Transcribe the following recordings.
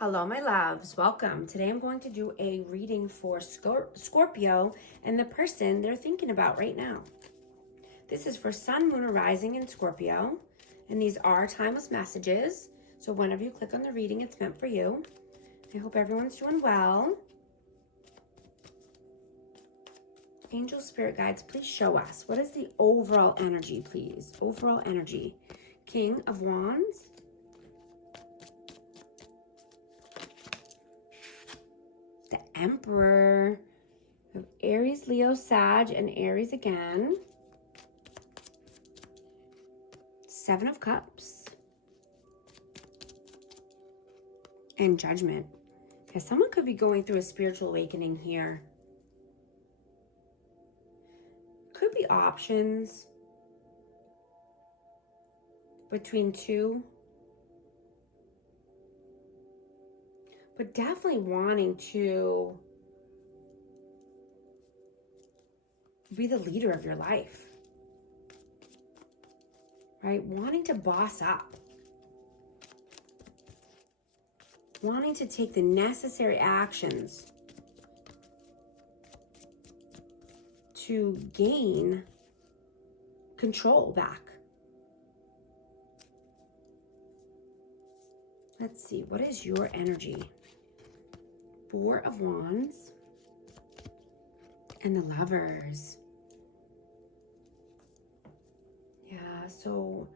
Hello, my loves. Welcome. Today I'm going to do a reading for Scorpio and the person they're thinking about right now. This is for Sun, Moon, or Rising in Scorpio, and these are timeless messages. So whenever you click on the reading, it's meant for you. I hope everyone's doing well. Angel Spirit Guides, please show us. What is the overall energy, please? Overall energy. King of Wands. The Emperor of Aries, Leo, Sag, and Aries again. Seven of Cups. And Judgment. Okay, someone could be going through a spiritual awakening here. Could be options between two. But definitely wanting to be the leader of your life, right? Wanting to boss up. Wanting to take the necessary actions to gain control back. Let's see, what is your energy? Four of Wands and the Lovers. Yeah, so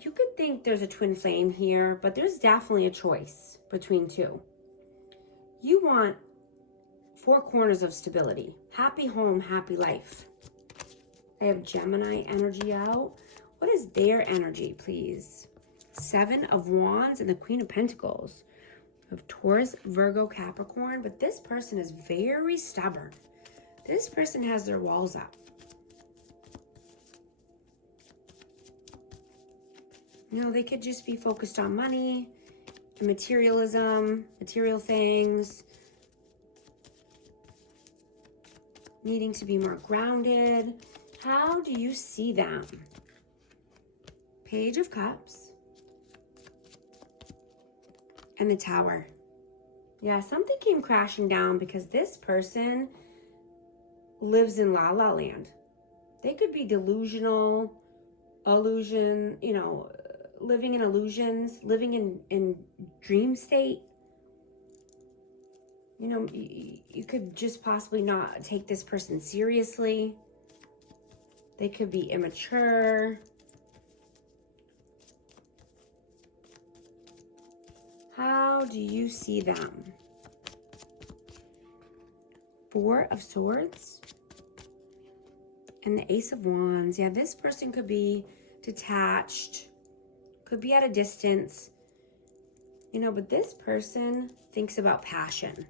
you could think there's a twin flame here, but there's definitely a choice between two. You want four corners of stability. Happy home, happy life. I have Gemini energy out. What is their energy, please? Seven of Wands and the Queen of Pentacles. Of Taurus, Virgo, Capricorn, but this person is very stubborn. This person has their walls up. You know, they could just be focused on money, materialism, material things, needing to be more grounded. How do you see them? Page of Cups. And the Tower. Yeah, something came crashing down because this person lives in La La Land. They could be delusional, illusion, you know, living in illusions, living in dream state. You know, you could just possibly not take this person seriously. They could be immature. How do you see them? Four of Swords and the Ace of Wands. Yeah, this person could be detached, could be at a distance, you know, but this person thinks about passion.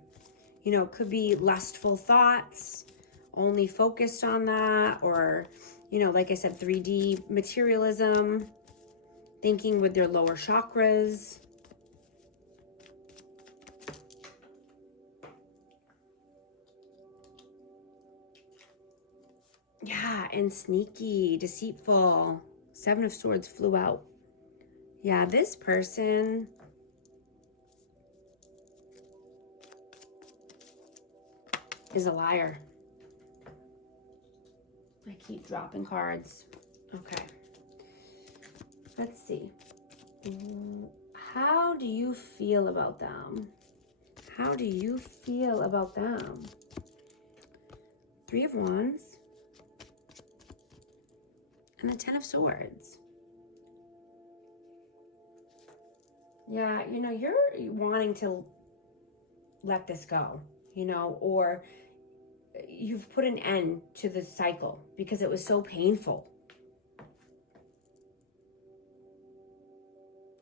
You know, it could be lustful thoughts, only focused on that, or, you know, like I said, 3D materialism, thinking with their lower chakras. Yeah, and sneaky, deceitful. Seven of Swords flew out. Yeah, this person is a liar. I keep dropping cards. Okay. Let's see. How do you feel about them? How do you feel about them? Three of Wands. And the Ten of Swords. Yeah, you know, you're wanting to let this go, you know, or you've put an end to the cycle because it was so painful.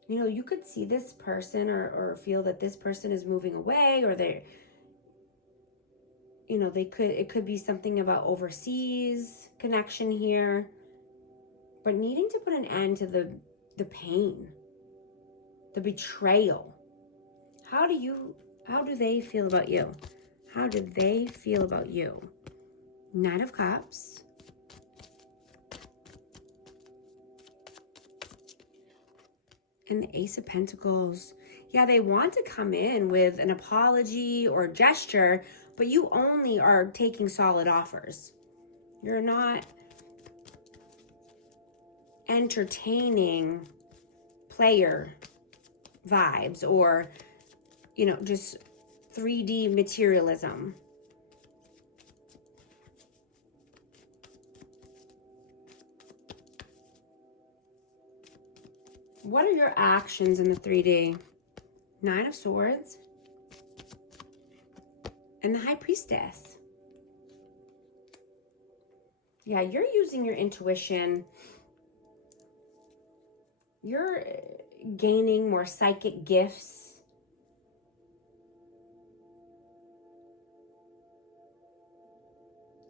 You know, you could see this person or feel that this person is moving away, or they're, you know, it could be something about overseas connection here. But needing to put an end to the pain, the betrayal. How do they feel about you? How do they feel about you? Knight of Cups. And the Ace of Pentacles. Yeah, they want to come in with an apology or gesture, but you only are taking solid offers. You're not entertaining player vibes or, you know, just 3D materialism. What are your actions in the 3D? Nine of Swords and the High Priestess. Yeah, you're using your intuition. You're gaining more psychic gifts.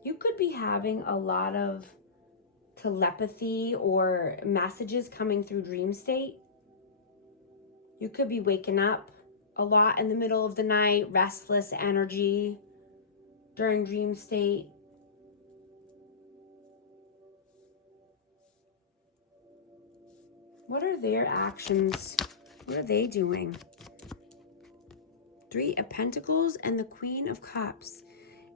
You could be having a lot of telepathy or messages coming through dream state. You could be waking up a lot in the middle of the night, restless energy during dream state. What are their actions? What are they doing? Three of Pentacles and the Queen of Cups.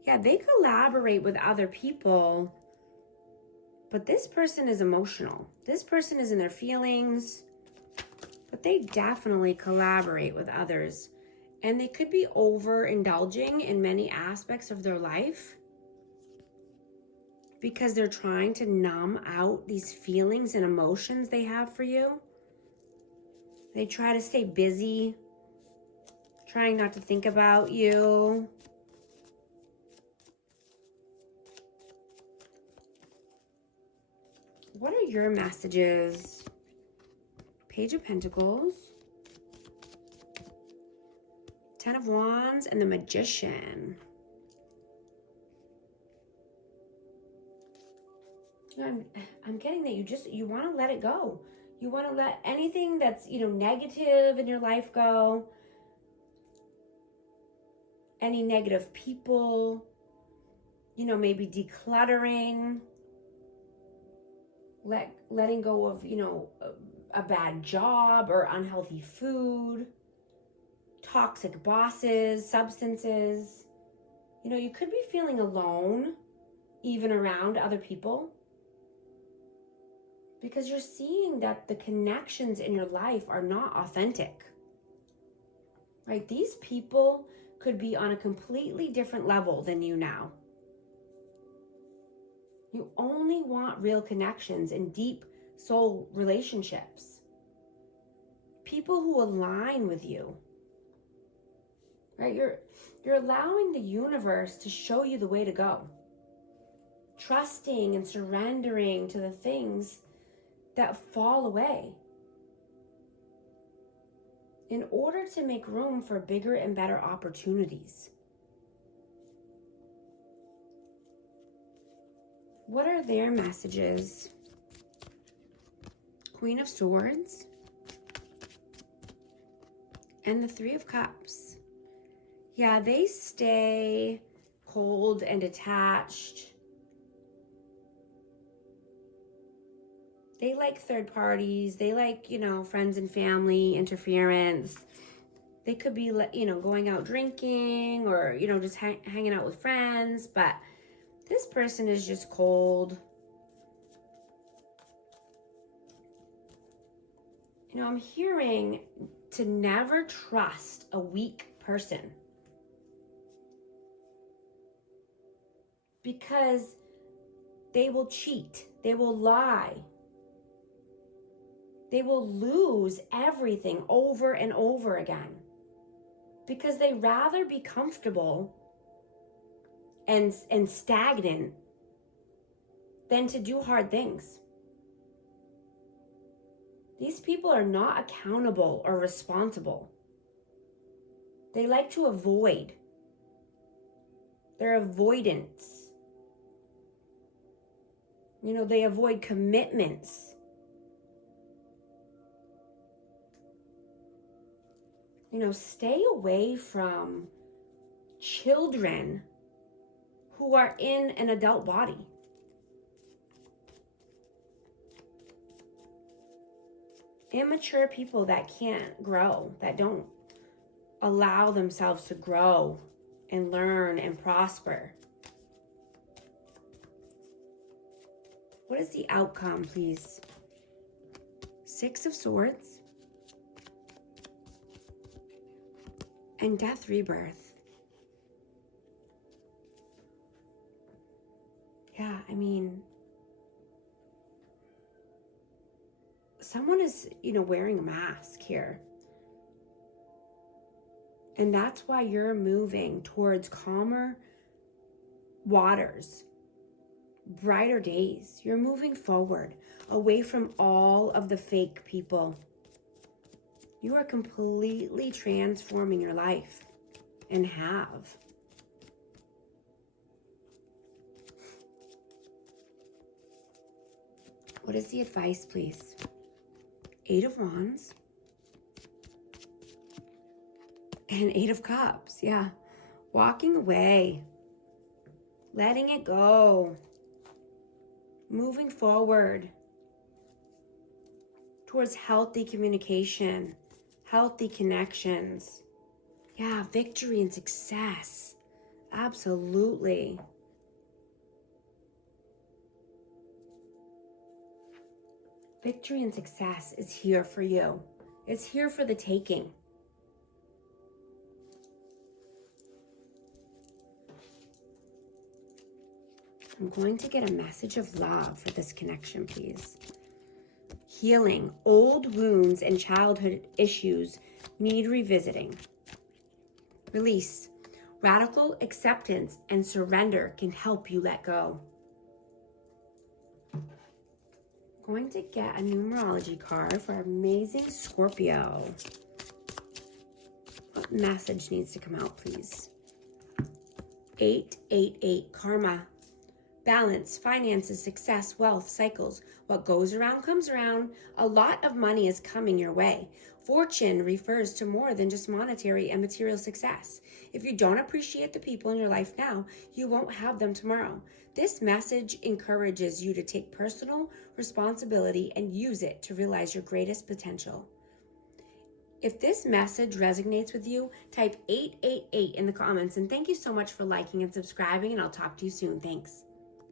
Yeah, they collaborate with other people, but this person is emotional. This person is in their feelings, but they definitely collaborate with others. And they could be overindulging in many aspects of their life because they're trying to numb out these feelings and emotions they have for you. They try to stay busy, trying not to think about you. What are your messages? Page of Pentacles, Ten of Wands, and the Magician. I'm getting that you want to let it go. You want to let anything that's, you know, negative in your life go. Any negative people, you know, maybe decluttering. Letting go of, you know, a bad job or unhealthy food, toxic bosses, substances. You know, you could be feeling alone, even around other people, because you're seeing that the connections in your life are not authentic, right? These people could be on a completely different level than you now. You only want real connections and deep soul relationships. People who align with you, right? You're allowing the universe to show you the way to go. Trusting and surrendering to the things that fall away in order to make room for bigger and better opportunities. What are their messages? Queen of Swords and the Three of Cups. Yeah, they stay cold and detached. They like third parties. They like, you know, friends and family interference. They could be, you know, going out drinking or, you know, just hanging out with friends, but this person is just cold. You know, I'm hearing to never trust a weak person, because they will cheat, they will lie, they will lose everything over and over again, because they rather be comfortable and stagnant than to do hard things. These people are not accountable or responsible. They like to avoid. They're avoidance. You know, they avoid commitments. You know, stay away from children who are in an adult body. Immature people that can't grow, that don't allow themselves to grow and learn and prosper. What is the outcome, please? Six of Swords and Death, Rebirth. Yeah, I mean, someone is, wearing a mask here. And that's why you're moving towards calmer waters, brighter days. You're moving forward, away from all of the fake people. You are completely transforming your life, and have. What is the advice, please? Eight of Wands and Eight of Cups. Yeah. Walking away. Letting it go. Moving forward towards healthy communication, healthy connections. Yeah, victory and success. Absolutely. Victory and success is here for you. It's here for the taking. I'm going to get a message of love for this connection, please. Healing. Old wounds and childhood issues need revisiting. Release. Radical acceptance and surrender can help you let go. Going to get a numerology card for amazing Scorpio. What message needs to come out, please? 888, karma, balance, finances, success, wealth, cycles. What goes around comes around. A lot of money is coming your way. Fortune refers to more than just monetary and material success. If you don't appreciate the people in your life now, you won't have them tomorrow. This message encourages you to take personal responsibility and use it to realize your greatest potential. If this message resonates with you, type 888 in the comments. And thank you so much for liking and subscribing, and I'll talk to you soon. Thanks.